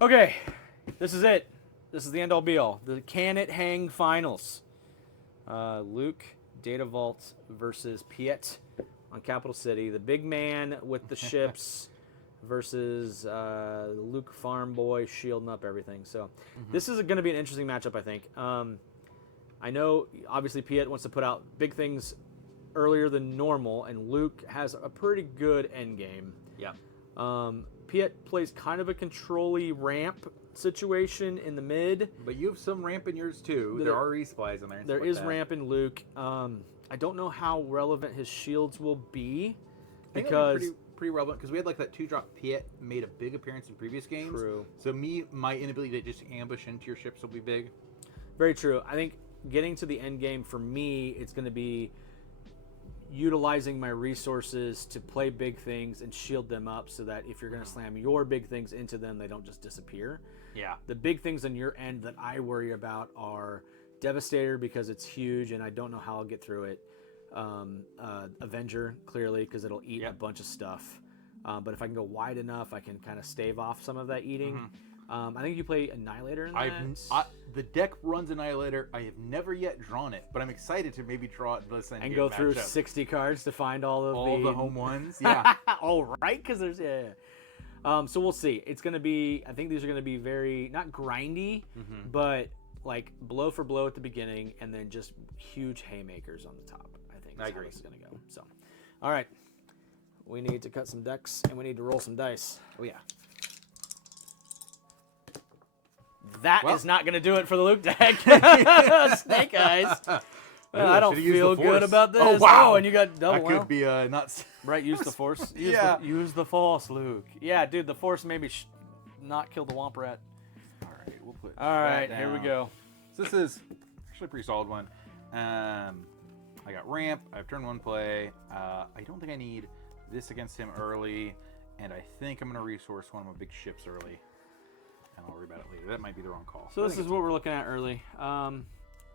Okay, this is it. This is the end all be all. The Can It Hang finals. Luke, Data Vault versus Piett on Capital City. The big man with the ships versus Luke Farm Boy shielding up everything. So this is going to be an interesting matchup, I think. I know, obviously, Piett wants to put out big things earlier than normal, and Luke has a pretty good end game. Yeah. Piett plays kind of a control-y ramp situation in the mid. But you have some ramp in yours too. There are resupplies in there. There is ramp in Luke. I don't know how relevant his shields will be because pretty relevant because we had like that 2-drop Piett made a big appearance in previous games. True. So my inability to just ambush into your ships will be big. Very true. I think getting to the end game for me, it's going to be utilizing my resources to play big things and shield them up so that if you're going to slam your big things into them, they don't just disappear. Yeah. The big things on your end that I worry about are Devastator because it's huge and I don't know how I'll get through it. Avenger, clearly, because it'll eat a bunch of stuff. But if I can go wide enough, I can kind of stave off some of that eating. I think you play Annihilator in that. The deck runs Annihilator. I have never yet drawn it, but I'm excited to maybe draw it this end and go through 60 cards to find all the home ones. Yeah. All right, because there's so we'll see. It's going to be. I think these are going to be very not grindy, but like blow for blow at the beginning, and then just huge haymakers on the top. I think that's how this is going to go. So, all right, we need to cut some decks and we need to roll some dice. Oh yeah. That is not going to do it for the Luke deck. Snake Eyes. I don't feel good about this. Oh, wow. Oh, and you got double. That could be not... Right, use the Force. Use the Force, Luke. Yeah, dude, the Force maybe not kill the Womp Rat. All right, we'll put All right, here we go. So this is actually a pretty solid one. I got ramp. I have turn 1 play. I don't think I need this against him early, and I think I'm going to resource one of my big ships early. And I'll worry about it later. That might be the wrong call. So this is what we're looking at early.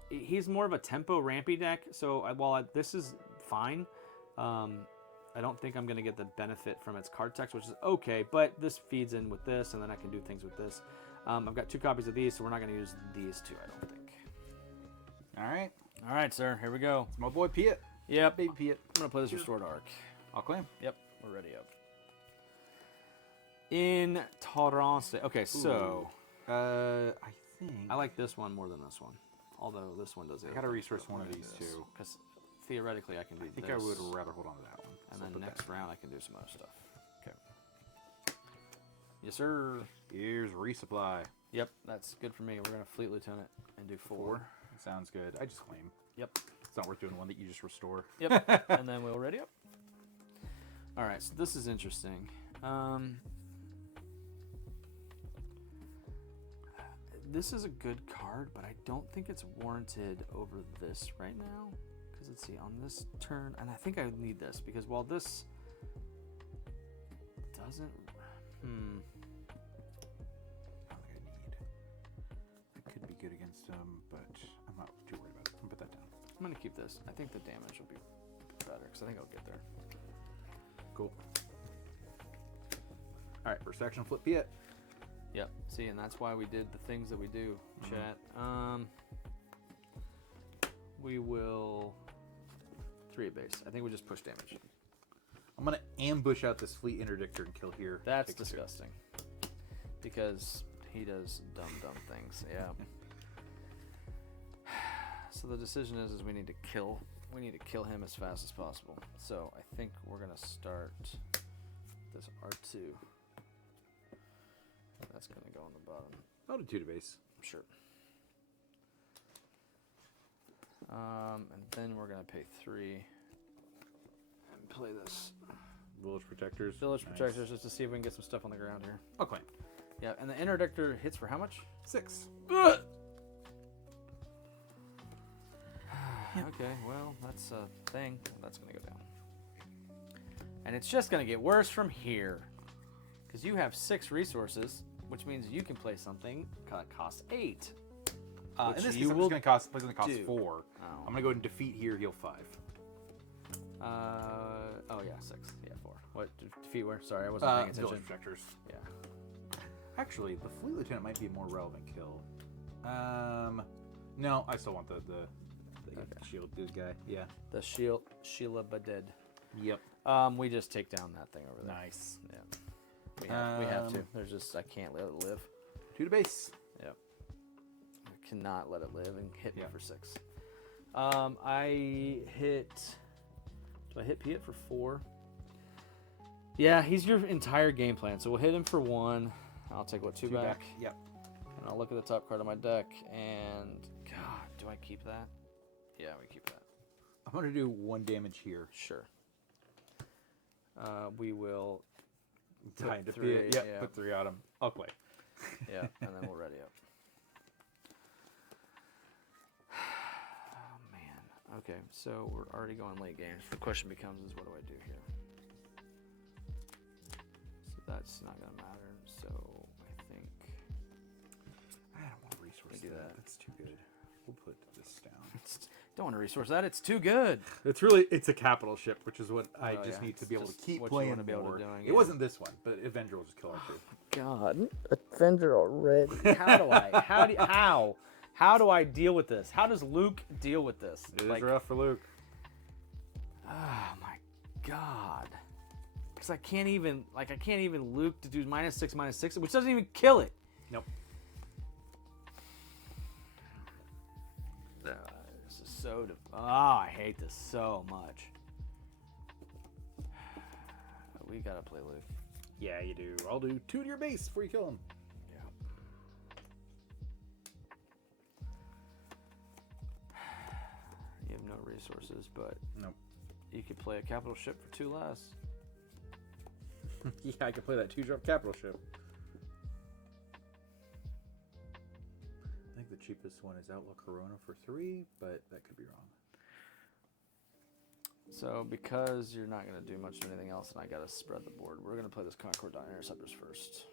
He's more of a tempo rampy deck, so while this is fine, I don't think I'm going to get the benefit from its card text, which is okay, but this feeds in with this, and then I can do things with this. I've got 2 copies of these, so we're not going to use these 2, I don't think. All right. All right, sir. Here we go. It's my boy Piett. Yep. Baby Piett. I'm going to play this Restored Arc. I'll claim. Yep. We're ready up. In Torrance. Okay, so I think I like this one more than this one. Although this one does it. I gotta resource one of these too. Because theoretically I can do this. I think I would rather hold on to that one. And then next round I can do some other stuff. Okay. Yes, sir. Here's resupply. Yep, that's good for me. We're gonna Fleet Lieutenant and do 4. Sounds good. I just claim. Yep. It's not worth doing one that you just restore. Yep. And then we'll ready up. All right. So this is interesting. This is a good card, but I don't think it's warranted over this right now. Because let's see, on this turn, and I think I need this because while this doesn't, I don't think I need. It could be good against him, but I'm not too worried about it. I'll put that down. I'm gonna keep this. I think the damage will be better because I think I'll get there. Cool. All right, first action, flip Piett. Yep. See, and that's why we did the things that we do, chat. We will 3 at base. I think we just push damage. I'm gonna ambush out this fleet interdictor and kill here. That's disgusting. Because he does dumb things. Yeah. So the decision is we need to kill him as fast as possible. So I think we're gonna start this R2. That's going to go on the bottom. I'll do 2 to base. Sure. And then we're going to pay 3 and play this. Village Protectors. Village Protectors, just to see if we can get some stuff on the ground here. I'll claim. Yeah, and the interdictor hits for how much? 6. Okay, well, that's a thing. That's going to go down. And it's just going to get worse from here. Because you have 6 resources, which means you can play something that costs 8. In this case, it's going to cost 4. Oh. I'm going to go ahead and defeat here, heal 5. Oh yeah, 6. Yeah, 4. What defeat where? Sorry, I wasn't paying attention. Village Protectors. Yeah. Actually, the Fleet Lieutenant might be a more relevant kill. No, I still want the shield dude guy. Yeah. The Sheila Baded. Yep. We just take down that thing over there. Nice. Yeah. We have to. There's just, I can't let it live. 2 to base. Yep. I cannot let it live and hit me Yep. for 6. I hit. Do I hit Piett for 4? Yeah, he's your entire game plan. So we'll hit him for 1. I'll take what, 2 back? Yep. And I'll look at the top card of my deck and God, do I keep that? Yeah, we keep that. I'm gonna do 1 damage here. Sure. We will Time to put 3. Piett. Yeah, put 3 on him. I'll play. Yeah, and then we'll ready up. Oh man. Okay, so we're already going late games. The question becomes is what do I do here? So that's not gonna matter. So I think I don't want to resource do that. That's too good. We'll put this down. don't want to resource that. It's too good. It's a capital ship, which is what I just need to be able to keep playing more. It wasn't this one, but Avenger will just kill our 2. God, Avenger already. How do I deal with this? How does Luke deal with this? It is rough for Luke. Oh my God. Because I can't even Luke to do -6/-6, which doesn't even kill it. Nope. This is so. I hate this so much. We gotta play Luke. Yeah, you do. I'll do 2 to your base before you kill him. You have no resources, but nope. You could play a capital ship for 2 less. Yeah, I could play that 2-drop capital ship. I think the cheapest one is Outlaw Corona for 3, but that could be wrong. So because you're not going to do much of anything else and I got to spread the board, we're going to play this Concord Interceptors first.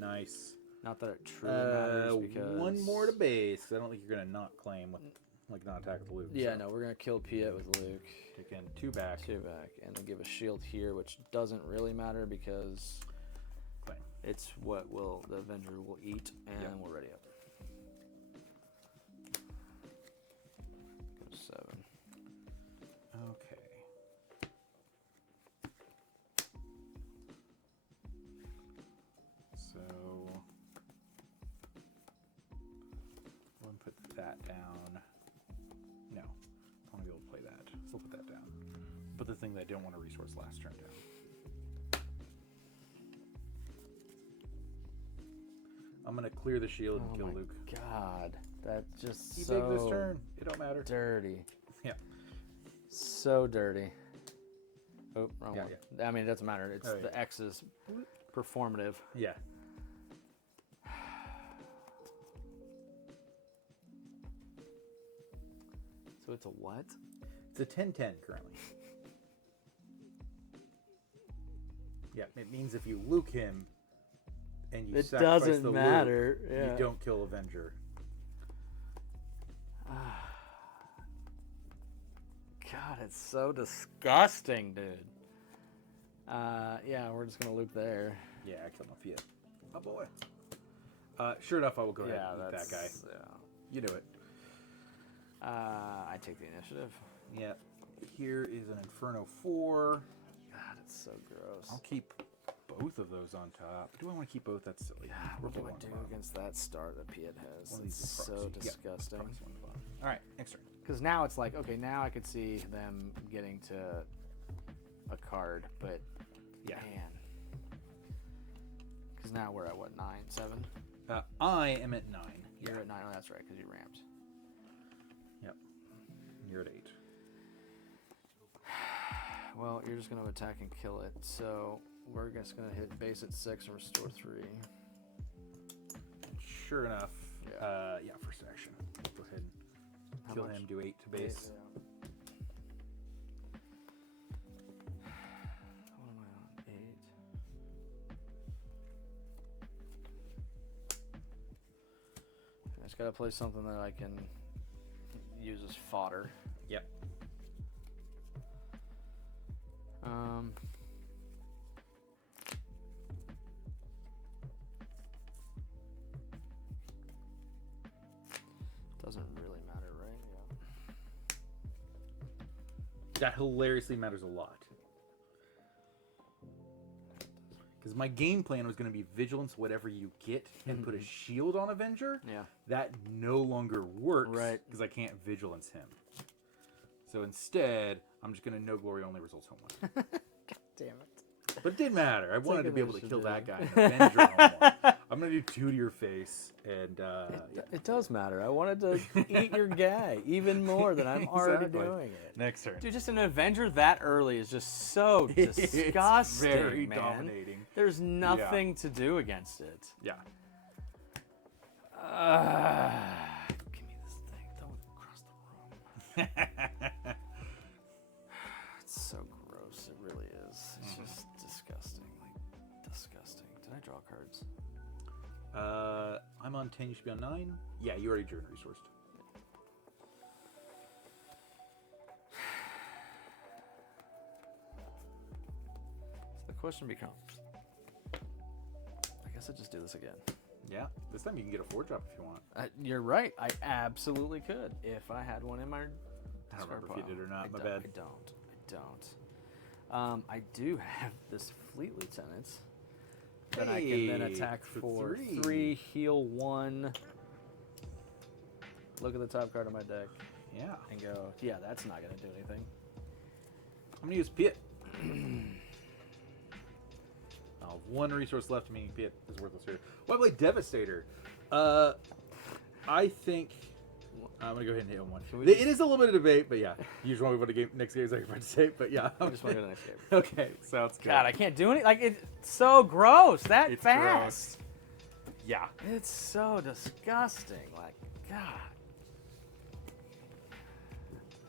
Nice. Not that it truly matters because... 1 more to base. I don't think you're going to not claim with, not attack with Luke. Yeah, so. no, we're going to kill Piett with Luke. Take in 2 back. 2 back. And then give a shield here, which doesn't really matter because claim. It's what the Avenger will eat, and we're ready up. Go 7. Okay. So we'll put that down. No, I want to be able to play that. So we'll put that down. Put the thing that I didn't want to resource last turn down. I'm gonna clear the shield and kill Luke. God, that's just He so big this turn. It don't matter. dirty. Yeah. So dirty. Oh, wrong one. Yeah. I mean, it doesn't matter. It's the X is performative. Yeah. So it's a what? It's a 10-10 currently. Yeah, it means if you Luke him and you sacrifice doesn't the matter. Luke, Yeah. you don't kill Avenger. God, it's so disgusting, dude. Yeah, we're just gonna loop there. Yeah, I killed my Piett. Oh boy. Sure enough, I will go ahead and eat that guy. Yeah. You do it. I take the initiative. Yeah. Here is an Inferno 4. God, it's so gross. I'll keep both of those on top. Do I want to keep both? That's silly. What do I do against that star that Piett has? One of these It's is so proxy. disgusting. Yeah, proxy on the bottom. All right, next turn. Because now it's like, okay, now I could see them getting to a card, but man. Because now we're at what, 9, 7? I am at 9. You're at 9. Oh, that's right, because you ramped. Yep. You're at 8. Well, you're just going to attack and kill it. So we're just going to hit base at 6 and restore 3. Sure enough. Yeah, first action. Go ahead and kill him, do 8 to base. 8, What am I on? 8. I just got to play something that I can use as fodder. Yep. That hilariously matters a lot. Because my game plan was going to be vigilance, whatever you get, and put a shield on Avenger. Yeah. That no longer works Right. because I can't vigilance him. So instead, I'm just going to no glory only results home one. God damn it. But it didn't matter. I wanted to be able to initiative. kill that guy and Avenger home one. I'm going to do 2 to your face. And It does matter. I wanted to eat your guy even more than I'm already Exactly. doing it. Next turn. Dude, just an Avenger that early is just so disgusting, It's very man. dominating. There's nothing to do against it. Yeah. Give me this thing. Don't cross the room. It's so gross. It really is. It's just disgusting. Like, disgusting. Did I draw cards? I'm on 10, you should be on 9. Yeah, you already drew and resourced. So the question becomes, I guess I just do this again. Yeah, this time you can get a 4-drop if you want. You're right. I absolutely could if I had one in my. I don't remember if you did or not. My I bad. don't. I do have this Fleet Lieutenant that I can then attack for 3, heal 1. Look at the top card of my deck Yeah. and go, yeah, that's not going to do anything. I'm going to use Piett. I'll have 1 resource left, meaning Piett is worthless here. Why play Devastator? I think I'm going to go ahead and hit 1. It is a little bit of debate, but yeah. You just want me to go to next game, I can say, but yeah. I just want to go to the next game. Okay, sounds good. God, I can't do any. Like, it's so gross that It's fast. Yeah. It's so disgusting. Like, God.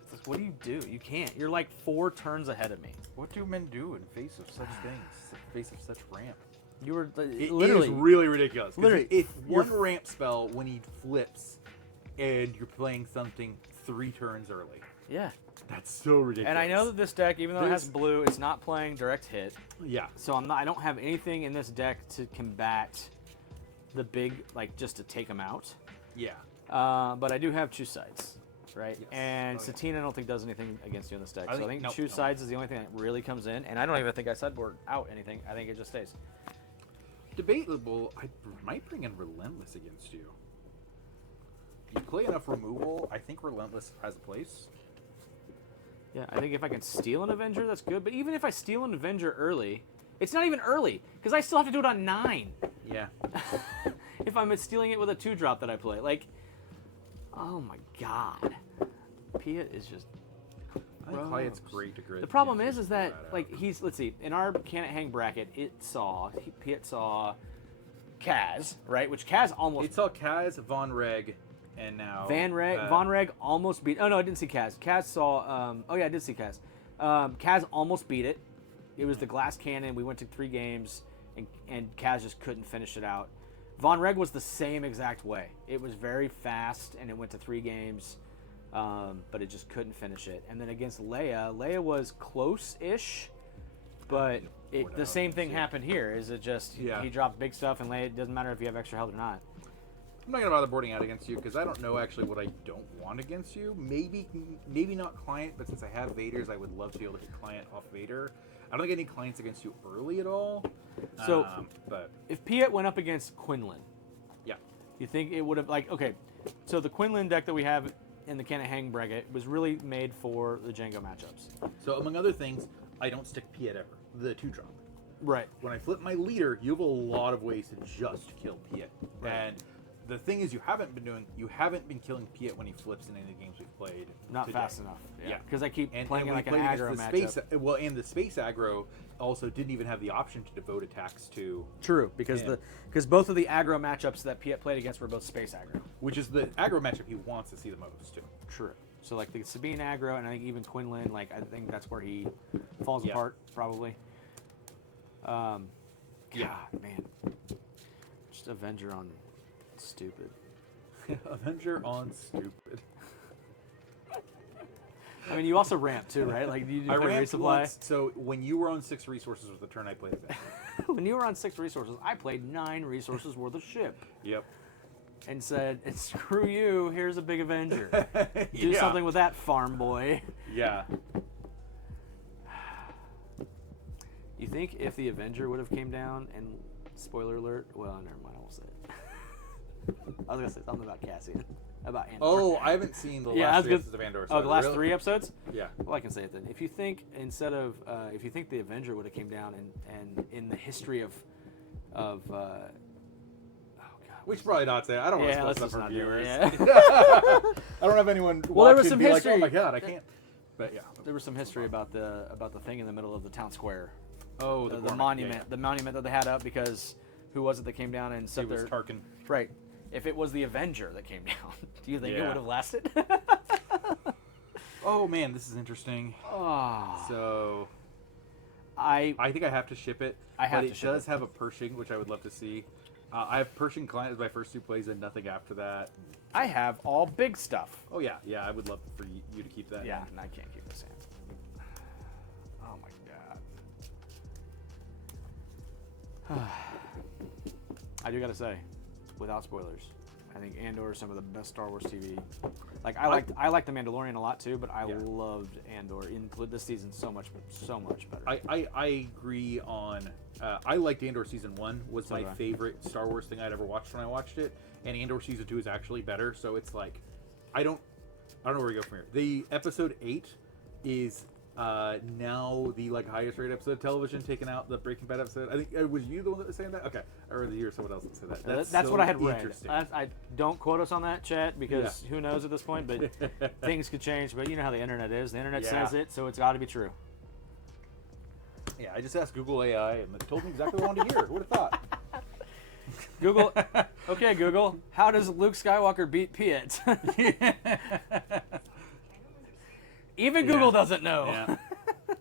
It's like, what do you do? You can't. You're like 4 turns ahead of me. What do men do in face of such things? In face of such ramp? You were It literally is really ridiculous. 'Cause literally, it's you're- 1 ramp spell when he flips, and you're playing something 3 turns early. yeah. That's so ridiculous. And I know that this deck, even though it has There's- blue, it's not playing direct hit. Yeah. So I don't have anything in this deck to combat the big, like, just to take them out. Yeah. But I do have Choose Sides, right? Yes. And Oh, yeah. Satina, I don't think does anything against you in this deck. I So I think- think Choose no. Sides is the only thing that really comes in. And I don't even think I sideboard out anything. I think it just stays. Debatable. I might bring in Relentless against you. You play enough removal, I think Relentless has a place. Yeah, I think if I can steal an Avenger, that's good. But even if I steal an Avenger early, it's not even early, because I still have to do it on 9. Yeah. If I'm stealing it with a 2-drop that I play. Like, oh my god. Piett is just I think Piett's great to grid. The problem Yeah, is just that, flat out. like, let's see, in our Can It Hang bracket, Piett saw Kaz, right? Which Kaz almost... It saw Kaz, Von Reg, and now... Von Reg almost beat... Oh, no, I didn't see Kaz. Kaz saw... oh, yeah, I did see Kaz. Kaz almost beat it. It was the glass cannon. We went to 3 games, and Kaz just couldn't finish it out. Von Reg was the same exact way. It was very fast, and it went to 3 games, but it just couldn't finish it. And then against Leia was close-ish, but the same thing happened here. Is it just he dropped big stuff, and Leia, it doesn't matter if you have extra health or not. I'm not going to bother boarding out against you, because I don't know actually what I don't want against you. Maybe not Client, but since I have Vaders, I would love to be able to hit Client off Vader. I don't think any clients against you early at all. So, but if Piett went up against Quinlan, yeah, you think it would have, like, okay, so the Quinlan deck that we have in the Can It Hang bracket was really made for the Django matchups. So among other things, I don't stick Piett ever, the 2-drop. Right. When I flip my leader, you have a lot of ways to just kill Piett. Right. And the thing is, you haven't been killing Piett when he flips in any of the games we've played. Not today. fast enough. Yeah. Because I keep playing when like we an played aggro against the matchup. space, and the space aggro also didn't even have the option to devote attacks to. Because him. because both of the aggro matchups that Piett played against were both space aggro. Which is the aggro matchup he wants to see the most, too. True. So like the Sabine aggro, and I think even Quinlan, like I think that's where he falls Yeah. apart probably. Yeah. God, man. Just Avenger on stupid. Avenger on stupid. I mean, you also ramp too, right? Like you I play ramped resupply. once, so when you were on 6 resources was the turn I played Avenger. When you were on 6 resources, I played 9 resources worth of ship. Yep. And said, and screw you, here's a big Avenger. Do Yeah. something with that, farm boy. Yeah. think if the Avenger would have came down and spoiler alert, well, never mind, I won't say it. I was gonna say something about Cassian, about Andor. Oh, I haven't seen the last 3 episodes of Andor. So the last really? 3 episodes? Yeah. Well, I can say it then. If you think if you think the Avenger would have came down and in the history of oh god, We should probably not say it. I don't want to spoil let's stuff just for not do viewers. it, I don't have anyone Well, there was watching some be like, history. oh my god, I can't. But yeah. there was some history about the thing in the middle of the town square. Oh, The Gorman. monument, Yeah, the monument that they had up because who was it that came down and yeah. set It was their Tarkin. right? If it was the Avenger that came down, do you think it Yeah. would have lasted? Oh man, this is interesting. Oh, So I think I have to ship it. I have but to it ship does it. have a Pershing, which I would love to see. I have Pershing Client as my first 2 plays and nothing after that. have all big stuff. Oh yeah, yeah. I would love for you to keep that. Yeah, and I can't keep this in. Oh my god. I do gotta say, without spoilers, I think Andor is some of the best Star Wars TV. Like I like The Mandalorian a lot too, but I loved Andor this season so much better. I agree on. I liked Andor season 1 was So my do I. favorite Star Wars thing I'd ever watched when I watched it, and Andor season 2 is actually better. So it's like, I don't know where we go from here. The episode 8 is now the highest rated episode of television, taking out the Breaking Bad episode. I think was you the one that was saying that? Okay, or did you or someone else that said that? That's so what I had read. interesting. I don't quote us on that, chat, because who knows at this point, but things could change. But you know how the internet is. The internet says it, so it's got to be true. Yeah, I just asked Google AI and it told me exactly what I wanted to hear. Who would have thought? Google, okay, Google, how does Luke Skywalker beat Piett? Even Google doesn't know. Yeah.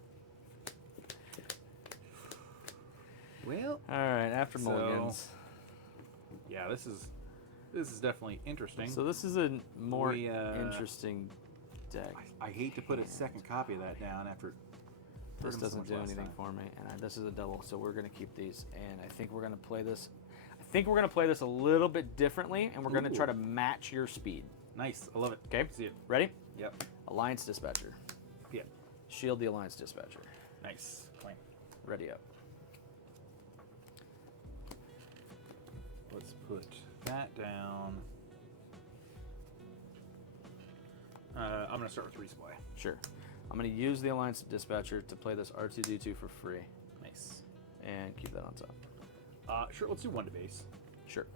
Well, All right, after So- mulligans. yeah, this is definitely interesting. So this is a more We, interesting deck. I hate to put a second copy of that down after. This so doesn't much do last anything time. for me, and this is a double, so we're gonna keep these. And I think we're gonna play this. I think we're gonna play this a little bit differently, and we're gonna try to match your speed. Nice, I love it. Okay, See it. ready? Yep. Alliance Dispatcher. Yeah. Shield the Alliance Dispatcher. Nice. Clean. Ready up. Let's put that down. I'm gonna start with resupply. Sure. I'm gonna use the Alliance Dispatcher to play this R2D2 for free, Nice. and keep that on top. Sure. Let's do 1 to base. Sure.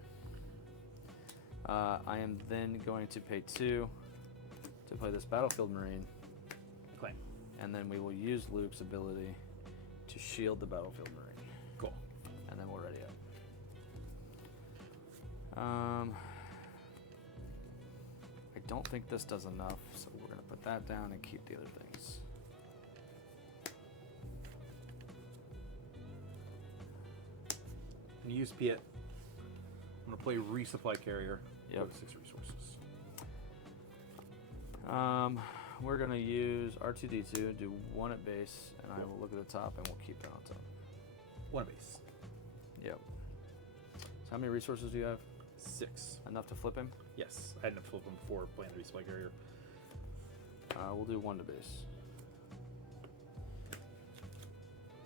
I am then going to pay 2 to play this Battlefield Marine, Claim. and then we will use Luke's ability to shield the Battlefield Marine, Cool. and then we'll ready up. I don't think this does enough, so we're gonna put that down and keep the other things. And use Piett. I'm gonna play resupply carrier. Yep. With 6 resources. We're gonna use R2D2, do 1 at base, and I will look at the top, and we'll keep that on top. 1 base. Yep. So how many resources do you have? 6. Enough to flip him? Yes, I had enough to flip them before playing the resupply carrier. We'll do 1 to base.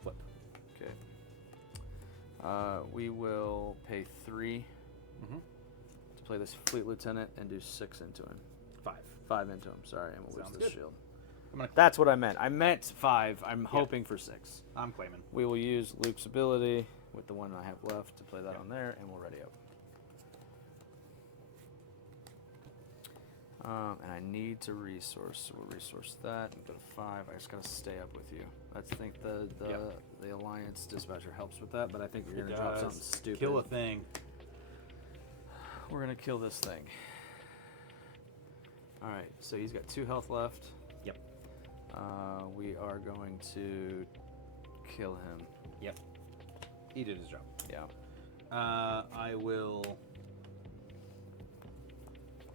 Flip. Okay. We will pay 3 Mm-hmm. to play this Fleet Lieutenant and do 6 into him. 5. 5 into him, sorry, and we'll Sounds lose this good. shield. I'm gonna. That's what I meant. I meant 5. I'm hoping for 6. I'm claiming. We will use Luke's ability with the 1 I have left to play that on there, and we'll ready up. And I need to resource, so we'll resource that and go to 5. I just gotta stay up with you. I think the Alliance Dispatcher helps with that, but I think you're gonna drop something stupid. Kill a thing. We're gonna kill this thing. All right, so he's got 2 health left. Yep. We are going to kill him. Yep. He did his job. Yeah. I will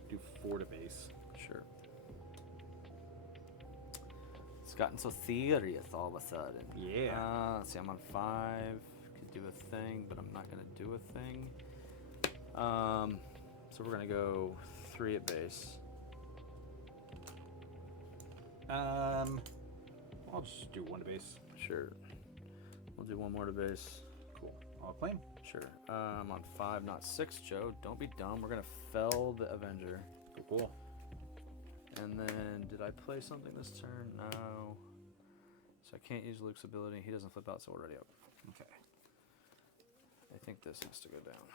do 4 to base. Sure. It's gotten so serious all of a sudden. Yeah. Let's see, I'm on 5. Could do a thing, but I'm not gonna do a thing. So we're gonna go 3 at base. I'll just do 1 to base. Sure. We'll do one more to base. Cool. I'll claim. Sure. I'm on 5, not 6, Joe. Don't be dumb. We're going to fell the Avenger. Cool. And then, did I play something this turn? No. So I can't use Luke's ability. He doesn't flip out, so we're already up. Okay. I think this has to go down.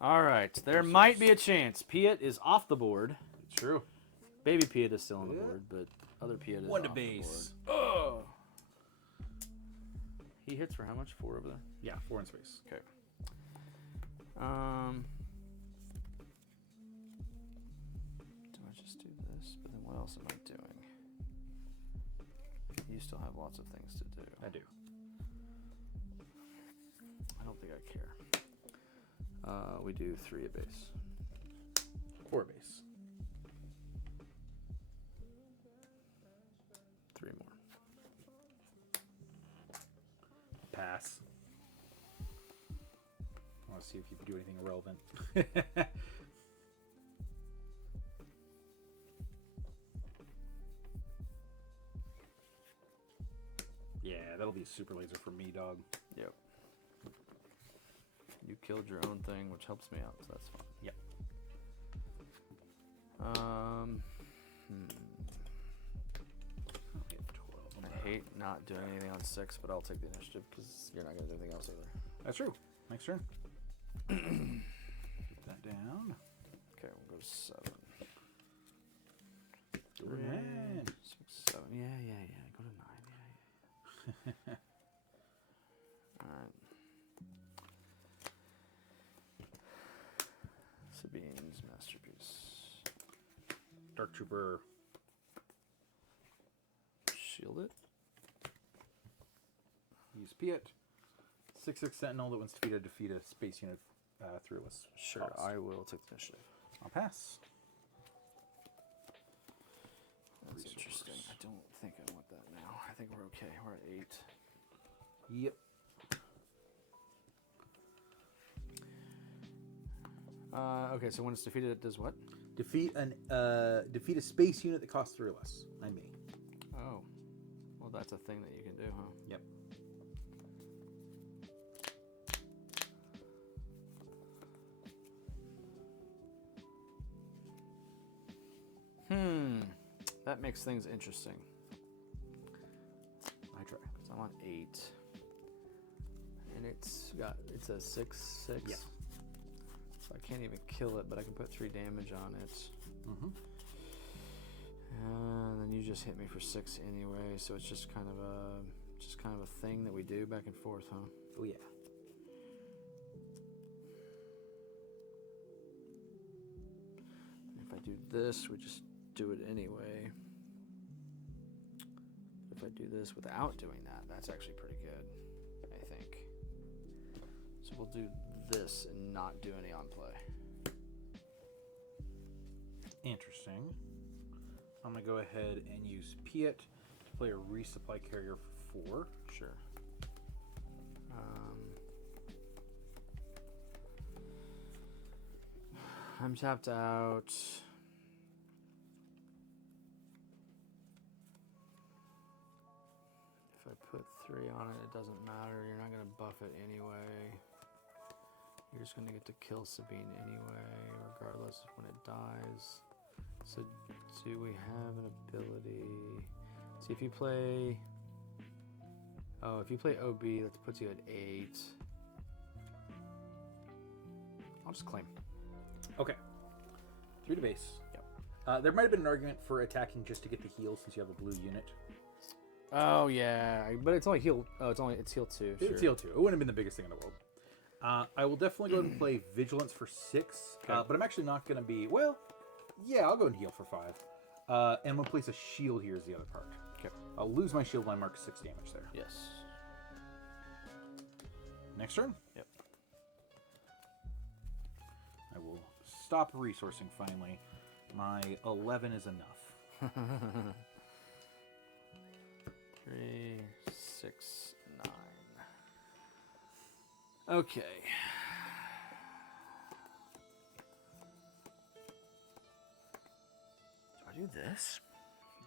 All right. There might be a chance. Piett is off the board. True. Baby Piett is still on the board, but other Piett is One to off base. the board. Oh! He hits for how much? 4 over there? Yeah, 4 in space. Okay. Do I just do this? But then what else am I doing? You still have lots of things to do. I do. I don't think I care. We do 3 at base. 4 base. 3 more. Pass. I want to see if you can do anything relevant. Yeah, that'll be a super laser for me, dog. Yep. You killed your own thing, which helps me out, so that's fine. Yep. I hate not doing anything on 6, but I'll take the initiative because you're not going to do anything else either. That's true. Next turn. Put that down. Okay, we'll go to 7. Go to 9. 6, 7. Yeah. Go to 9. Yeah. Alright. Sabine's masterpiece. Dark Trooper. Shield it. Use Piett. 6/6 Sentinel that wants to defeat a space unit through us. Sure, I will take the initiative. I'll pass. That's interesting. I don't think I want that now. I think we're okay. We're at 8. Yep. Okay, so when it's defeated, it does what? Defeat a space unit that costs 3 less. I mean. Oh. Well, that's a thing that you can do, huh? Yep. That makes things interesting. I try. So I'm on 8. And it's a 6/6. Yeah. So I can't even kill it, but I can put 3 damage on it. Mm-hmm. And then you just hit me for 6 anyway, so it's just kind of a thing that we do back and forth, huh? Oh yeah. If I do this, we just do it anyway. If I do this without doing that, that's actually pretty good, I think. So we'll do this and not do any on play. Interesting. I'm going to go ahead and use Piett to play a resupply carrier for 4. Sure. I'm tapped out. If I put 3 on it, it doesn't matter. You're not going to buff it anyway. You're just going to get to kill Sabine anyway, regardless of when it dies. So do we have an ability? See, if you play... Oh, if you play OB, that puts you at 8. I'll just claim. Okay. 3 to base. Yep. There might have been an argument for attacking just to get the heal since you have a blue unit. Oh yeah, but it's only heal. Oh, it's heal 2. Sure. It's heal 2. It wouldn't have been the biggest thing in the world. I will definitely go ahead and play Vigilance for 6, Okay. but I'm actually not going to be... Well, yeah, I'll go and heal for 5. And I'm going to place a shield here as the other part. Okay. I'll lose my shield when I mark 6 damage there. Yes. Next turn? Yep. I will stop resourcing finally. My 11 is enough. 3, 6, 9. Okay. Do I do this?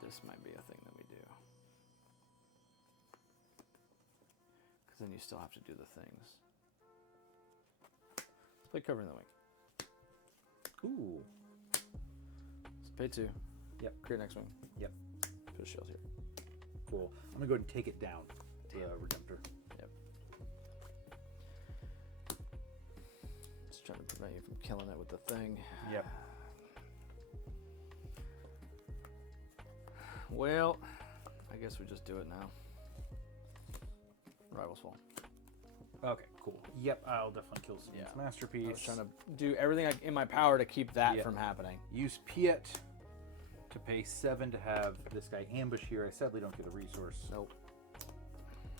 This might be a thing that we do. Because then you still have to do the things. Let's play Covering the Wing. Ooh. Let's pay 2. Yep. Create next wing. Yep. Put a shield here. Cool. I'm gonna go ahead and take it down to Redemptor. Yep. Just trying to prevent you from killing it with the thing. Yep. Well, I guess we just do it now. Rivals Fall. Okay, cool. Yep, I'll definitely kill some Masterpiece. I was trying to do everything in my power to keep that from happening. Use Piett to pay 7 to have this guy ambush here. I sadly don't get a resource. Nope.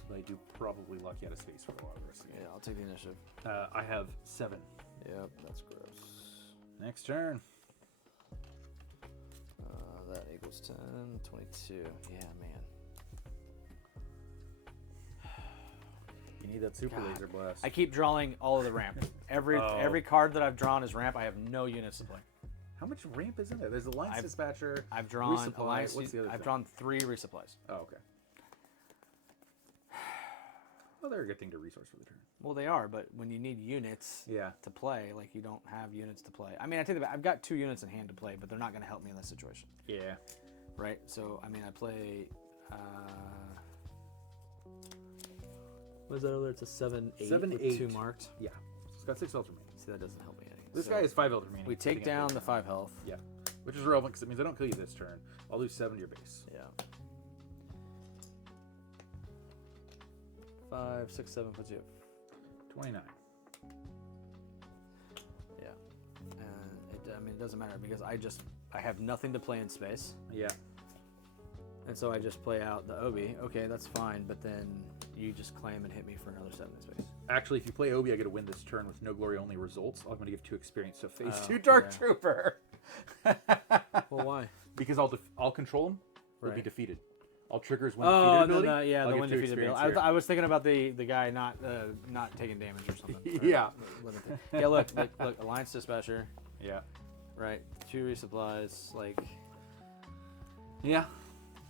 But I do probably luck out of space for a lot of the rest of the game. Yeah, I'll take the initiative. I have 7. Yep, that's gross. Next turn. That equals 10, 22. Yeah, man. You need that super God. laser blast. I keep drawing all of the ramp. Every card that I've drawn is ramp. I have no units to play. How much ramp is in there? There's Alliance Dispatcher. I've drawn resupply. Alliance. What's the other I've thing? drawn 3 resupplies. Oh, okay. Well, they're a good thing to resource for the turn. Well, they are, but when you need units to play, like you don't have units to play. I mean, I take it back. I've got 2 units in hand to play, but they're not going to help me in this situation. Yeah. Right? So, I mean, I play... what is that over there? It's a 7-8 with 7-8. 2 marked. Yeah. It's got 6 health remaining. See, that doesn't help me any. This So, guy has 5 health remaining. we take down the 5 health. Yeah. Which is relevant because it means I don't kill you this turn. I'll lose 7 to your base. Yeah. 5, 6, 7 puts you at 29. Yeah. And I mean, it doesn't matter because I have nothing to play in space. Yeah. And so I just play out the Obi. Okay, that's fine, but then you just claim and hit me for another 7 in space. Actually, if you play Obi, I get to win this turn with no glory only results. I'm going to give 2 experience to phase 2 Dark Trooper. Well, why? Because I'll control him or be defeated. I'll trigger his win Oh, defeated ability. no, yeah, I'll the give win 2 defeated ability. experience I was thinking about the guy not taking damage or something. Yeah. Yeah, look, Alliance Dispatcher. Yeah. Right, 2 resupplies, like... Yeah.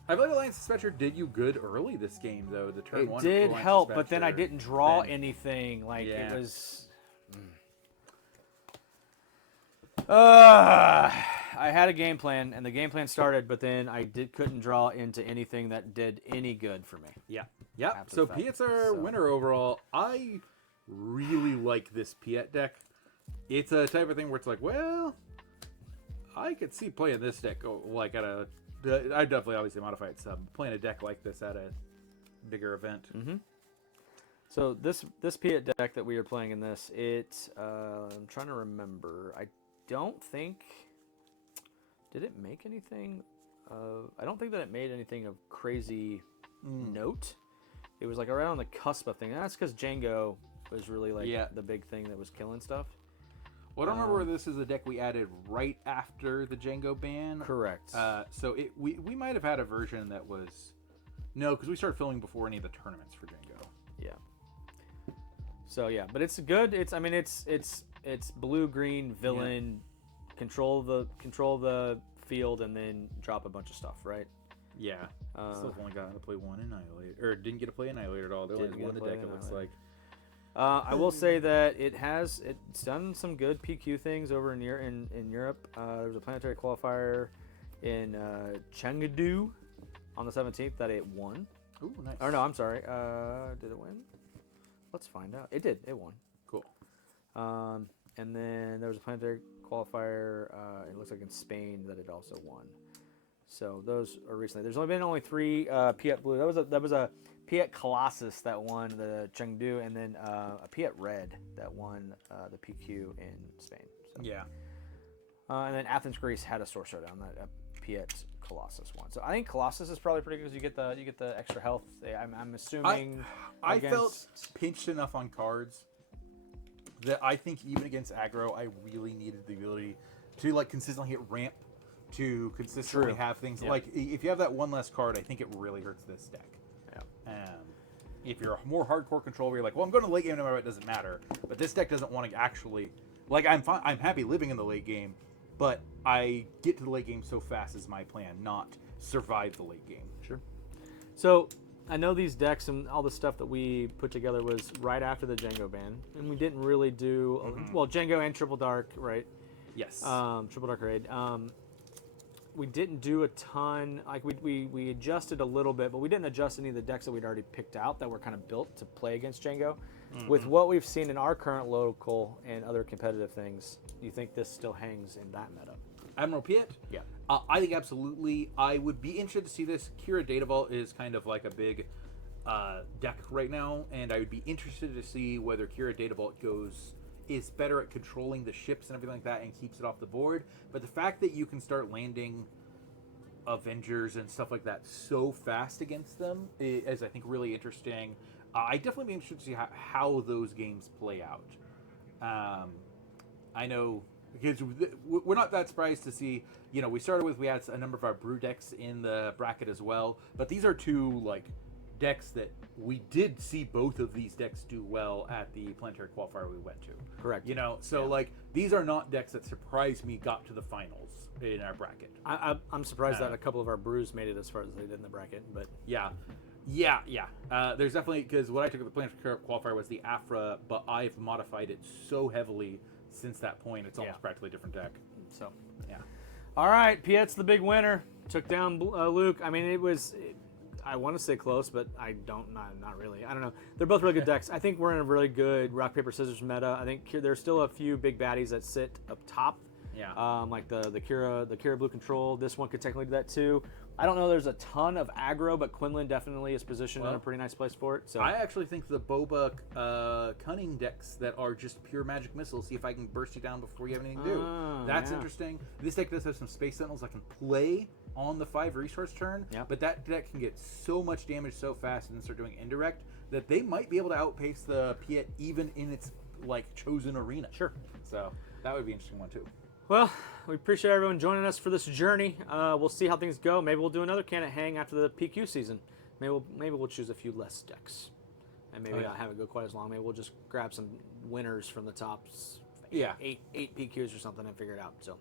I feel like Alliance Dispatcher did you good early this game, though. The turn 1 It did Alliance help, but then I Dispatcher, didn't draw then- anything. Like, Yeah. it was... I had a game plan, and the game plan started, but then I couldn't draw into anything that did any good for me. Yeah. Yeah. After So the fact. Piett's our winner overall. I really like this Piett deck. It's a type of thing where it's like, well, I could see playing this deck like at a... I definitely obviously modify it some. Playing a deck like this at a bigger event. Mm-hmm. So this Piett deck that we are playing in this, I'm trying to remember. I don't think... Did it make anything? I don't think that it made anything of crazy note. It was like around the cusp of thing. And that's because Django was really like the big thing that was killing stuff. Well, I don't remember whether this is a deck we added right after the Django ban. Correct. So we might have had a version that was... No, because we started filming before any of the tournaments for Django. Yeah. So yeah, but it's good. It's blue green villain, control the field and then drop a bunch of stuff, right? Yeah. Still only got to play 1 Annihilator, or didn't get to play Annihilator at all. There only one in the deck. It looks like. I will say that it's done some good PQ things over in Europe. There was a planetary qualifier in Chengdu on the 17th that it won. Ooh, nice. Or no, I'm sorry. Did it win? Let's find out. It did. It won. Cool. And then there was a planetary qualifier. It looks like in Spain that it also won. So those are recently. There's only 3 Piett Blue. That was a Piett Colossus that won the Chengdu, and then a Piett Red that won the PQ in Spain. So. Yeah. And then Athens, Greece had a Store Showdown that Piett Colossus won. So I think Colossus is probably pretty good because you get the extra health. I'm assuming. I felt pinched enough on cards that I think even against aggro, I really needed the ability to like consistently hit ramp, to consistently have things like if you have that one less card, I think it really hurts this deck. Yeah. If you're a more hardcore control, where you're like, well, I'm going to late game no matter what, it doesn't matter. But this deck doesn't want to actually like I'm happy living in the late game, but I get to the late game so fast is my plan, not survive the late game. Sure. So I know these decks and all the stuff that we put together was right after the Django ban, and we didn't really do well Django and Triple Dark, right? Yes. Triple Dark Raid. We didn't do a ton. Like we adjusted a little bit, but we didn't adjust any of the decks that we'd already picked out that were kind of built to play against Django. With what we've seen in our current local and other competitive things, do you think this still hangs in that meta? Admiral Piett? Yeah. I think absolutely. I would be interested to see this. Kira Data Vault is kind of like a big deck right now, and I would be interested to see whether Kira Data Vault is better at controlling the ships and everything like that and keeps it off the board. But the fact that you can start landing Avengers and stuff like that so fast against them is, I think, really interesting. I definitely be interested to see how those games play out. I know, because we're not that surprised to see, we had a number of our brew decks in the bracket as well, but these are two decks that we did see both of these decks do well at the planetary qualifier we went to. Correct. These are not decks that surprised me got to the finals in our bracket. I'm surprised that a couple of our brews made it as far as they did in the bracket, but yeah. There's definitely, because what I took at the planetary qualifier was the Afra, but I've modified it so heavily since that point, it's almost practically a different deck. So, yeah. All right, Piett's the big winner. Took down Luke. I mean, I want to say close, but not really. I don't know. They're both really good decks. I think we're in a really good rock, paper, scissors meta. I think there's still a few big baddies that sit up top. Yeah. Like the Kira Blue Control. This one could technically do that too. I don't know there's a ton of aggro, but Quinlan definitely is positioned in a pretty nice place for it. So I actually think the Boba Cunning decks that are just pure magic missiles, see if I can burst you down before you have anything to do. That's interesting. This deck does have some Space Sentinels I can play on the 5 resource turn, but that deck can get so much damage so fast and then start doing indirect that they might be able to outpace the Piett even in its chosen arena. Sure. So that would be an interesting one too. Well, we appreciate everyone joining us for this journey. We'll see how things go. Maybe we'll do another Can It Hang after the PQ season. Maybe we'll choose a few less decks, and maybe not have it go quite as long. Maybe we'll just grab some winners from the tops. Eight PQs or something and figure it out. So,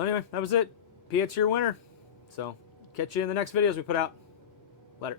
anyway, that was it. Piett's your winner. So, catch you in the next videos we put out. Later.